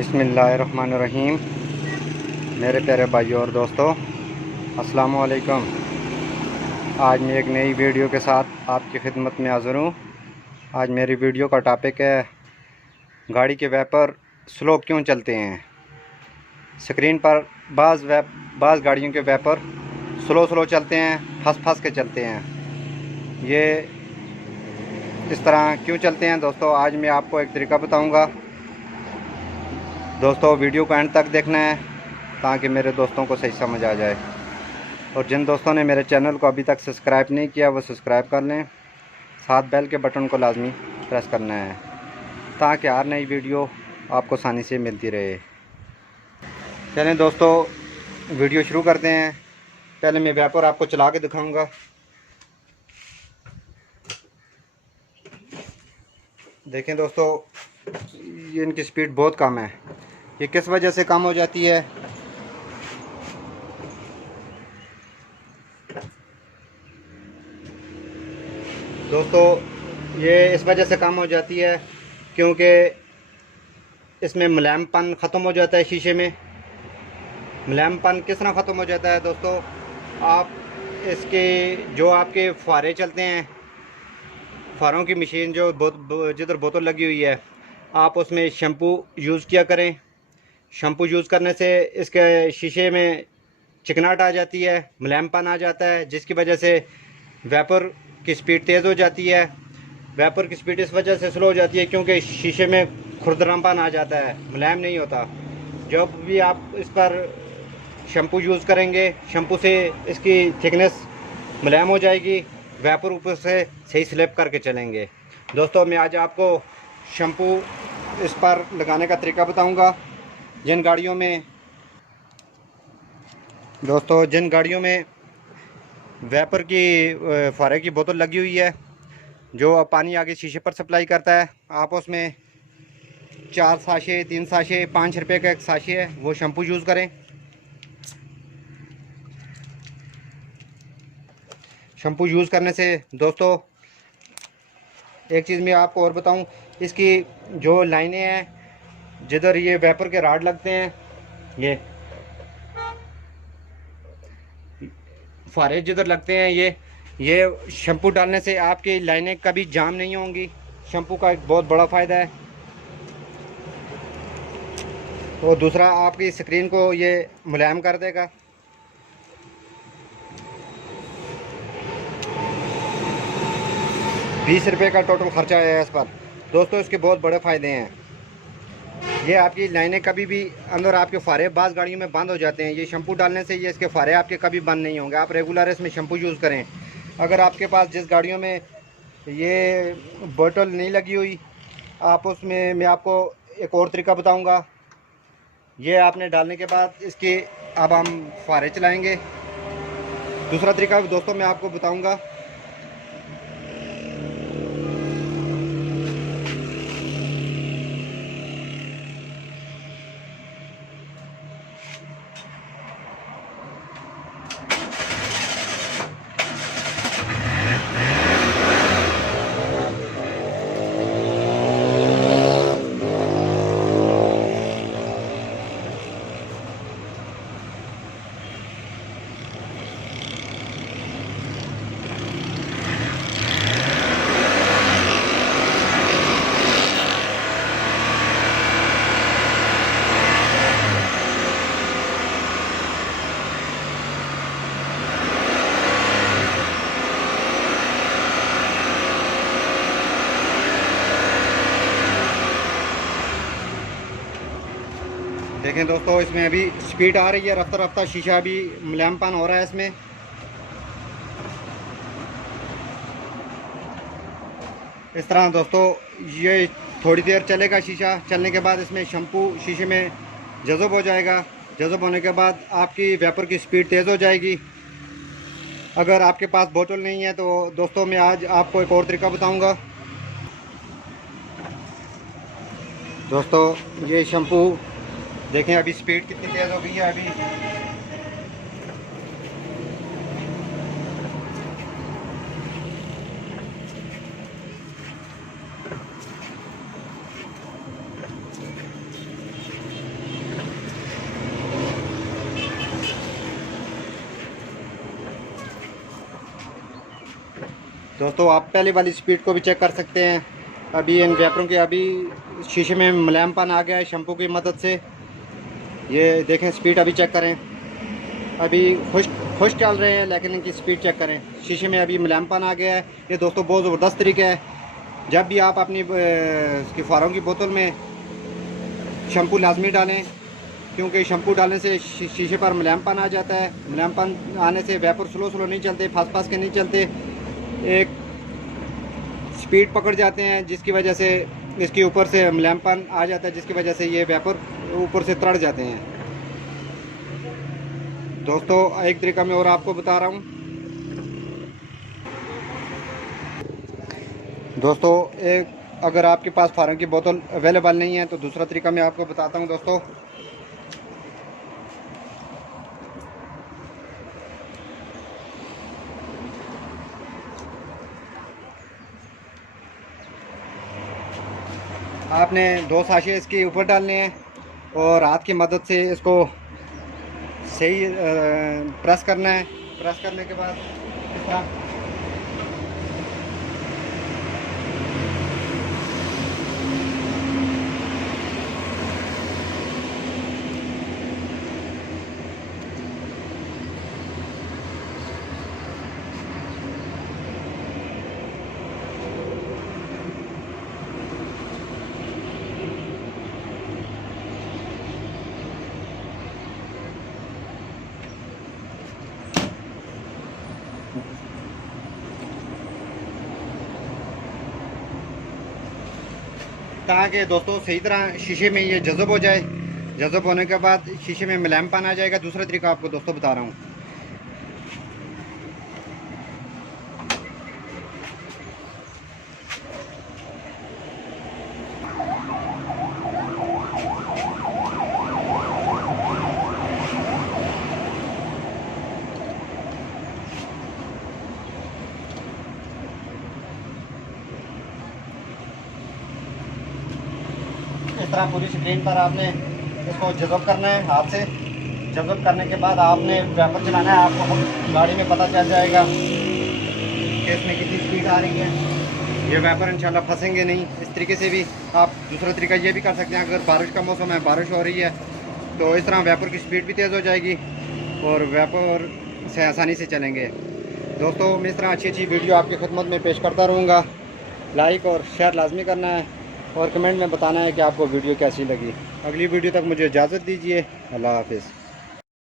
बिस्मिल्लाहिर्रहमानिर्रहीम। मेरे प्यारे भाइयों और दोस्तों, अस्सलाम वालेकुम। आज मैं एक नई वीडियो के साथ आपकी खिदमत में हाज़िर हूँ। आज मेरी वीडियो का टॉपिक है गाड़ी के वाइपर स्लो क्यों चलते हैं। स्क्रीन पर बाज़ गाड़ियों के वाइपर स्लो चलते हैं, फंस के चलते हैं। ये इस तरह क्यों चलते हैं दोस्तों, आज मैं आपको एक तरीका बताऊँगा। दोस्तों वीडियो को एंड तक देखना है ताकि मेरे दोस्तों को सही समझ आ जाए। और जिन दोस्तों ने मेरे चैनल को अभी तक सब्सक्राइब नहीं किया वो सब्सक्राइब कर लें, साथ बेल के बटन को लाजमी प्रेस करना है ताकि हर नई वीडियो आपको आसानी से मिलती रहे। चलें दोस्तों वीडियो शुरू करते हैं। पहले मैं वाइपर आपको चला के दिखाऊंगा। देखें दोस्तों, ये इनकी स्पीड बहुत कम है। ये किस वजह से कम हो जाती है? दोस्तों ये इस वजह से कम हो जाती है क्योंकि इसमें मुलायमपन ख़त्म हो जाता है। शीशे में मुलायमपन किस तरह ख़त्म हो जाता है दोस्तों, आप इसके जो आपके फुहारे चलते हैं, फुहारों की मशीन जो जिधर बोतल लगी हुई है, आप उसमें शैम्पू यूज़ किया करें। शैम्पू यूज़ करने से इसके शीशे में चिकनाहट आ जाती है, मुलायमपन आ जाता है, जिसकी वजह से वाइपर की स्पीड तेज़ हो जाती है। वाइपर की स्पीड इस वजह से स्लो हो जाती है क्योंकि शीशे में खुरदरापन आ जाता है, मुलायम नहीं होता। जब भी आप इस पर शैम्पू यूज़ करेंगे, शैम्पू से इसकी थिकनेस मुलायम हो जाएगी, वाइपर ऊपर से सही स्लिप करके चलेंगे। दोस्तों मैं आज आपको शैम्पू इस पर लगाने का तरीका बताऊंगा। जिन गाड़ियों में वाइपर की फुहारे की बोतल लगी हुई है जो पानी आगे शीशे पर सप्लाई करता है, आप उसमें 4 साशे 3 साशे 5 रुपये का एक साशे है वो शैम्पू यूज़ करें। शैम्पू यूज़ करने से दोस्तों एक चीज़ मैं आपको और बताऊं, इसकी जो लाइनें हैं जिधर ये वाइपर के राड लगते हैं, ये फुहारे जिधर लगते हैं, ये शैम्पू डालने से आपकी लाइनें कभी जाम नहीं होंगी। शैम्पू का एक बहुत बड़ा फ़ायदा है। और दूसरा आपकी स्क्रीन को ये मुलायम कर देगा। ₹20 का टोटल ख़र्चा है इस पर। दोस्तों इसके बहुत बड़े फ़ायदे हैं। ये आपकी लाइनें कभी भी अंदर आपके फुहारे बाज़ गाड़ियों में बंद हो जाते हैं, ये शैम्पू डालने से ये इसके फुहारे आपके कभी बंद नहीं होंगे। आप रेगुलर इसमें शैम्पू यूज़ करें। अगर आपके पास जिस गाड़ियों में ये बोतल नहीं लगी हुई, आप उसमें मैं आपको एक और तरीका बताऊंगा। ये आपने डालने के बाद इसके अब हम फुहारे चलाएंगे। दूसरा तरीका दोस्तों मैं आपको बताऊंगा। देखें दोस्तों इसमें अभी स्पीड आ रही है, रफ्ता रफ्ता शीशा भी मुलायमपन हो रहा है इसमें। इस तरह दोस्तों ये थोड़ी देर चलेगा। शीशा चलने के बाद इसमें शैम्पू शीशे में जज़ब हो जाएगा। जज़ब होने के बाद आपकी वाइपर की स्पीड तेज़ हो जाएगी। अगर आपके पास बोतल नहीं है तो दोस्तों मैं आज आपको एक और तरीका बताऊंगा। दोस्तों ये शैम्पू देखें अभी स्पीड कितनी तेज़ हो गई है। अभी दोस्तों आप पहले वाली स्पीड को भी चेक कर सकते हैं। अभी इन वेपरों के अभी शीशे में मुलायमपन आ गया है शैम्पू की मदद से। ये देखें स्पीड अभी चेक करें, अभी खुश चल रहे हैं लेकिन इनकी स्पीड चेक करें, शीशे में अभी मुलायमपन आ गया है। ये दोस्तों बहुत ज़बरदस्त तरीका है। जब भी आप अपनी इसकी फारों की बोतल में शैम्पू लाजमी डालें, क्योंकि शैम्पू डालने से शीशे पर मुलायमपन आ जाता है। मुलायमपन आने से वेपर स्लो नहीं चलते, फास के नहीं चलते, एक स्पीड पकड़ जाते हैं, जिसकी वजह से इसके ऊपर से मुलायमपन आ जाता है, जिसकी वजह से ये वेपर ऊपर से तड़ जाते हैं। दोस्तों एक तरीका मैं और आपको बता रहा हूँ। दोस्तों एक अगर आपके पास फारों की बोतल अवेलेबल नहीं है तो दूसरा तरीका मैं आपको बताता हूँ। दोस्तों आपने 2 साशे इसके ऊपर डालने हैं और हाथ की मदद से इसको सही प्रेस करना है। प्रेस करने के बाद इस तरह ताकि दोस्तों सही तरह शीशे में ये जज़ब हो जाए। जज़ब होने के बाद शीशे में मुलायमपन आ जाएगा। दूसरा तरीका आपको दोस्तों बता रहा हूँ। इस तरह पूरी स्क्रीन पर आपने इसको जज़ब करना है हाथ से। जज़ब करने के बाद आपने वेपर चलाना है। आपको गाड़ी में पता चल जाएगा कि इसमें कितनी स्पीड आ रही है। ये वेपर इंशाल्लाह फंसेंगे नहीं। इस तरीके से भी आप दूसरा तरीका ये भी कर सकते हैं, अगर बारिश का मौसम है, बारिश हो रही है, तो इस तरह वेपर की स्पीड भी तेज़ हो जाएगी और वेपर से आसानी से चलेंगे। दोस्तों मैं इस तरह अच्छी वीडियो आपकी खिदमत में पेश करता रहूँगा। लाइक और शेयर लाजमी करना है और कमेंट में बताना है कि आपको वीडियो कैसी लगी। अगली वीडियो तक मुझे इजाज़त दीजिए। अल्लाह हाफ़िज़।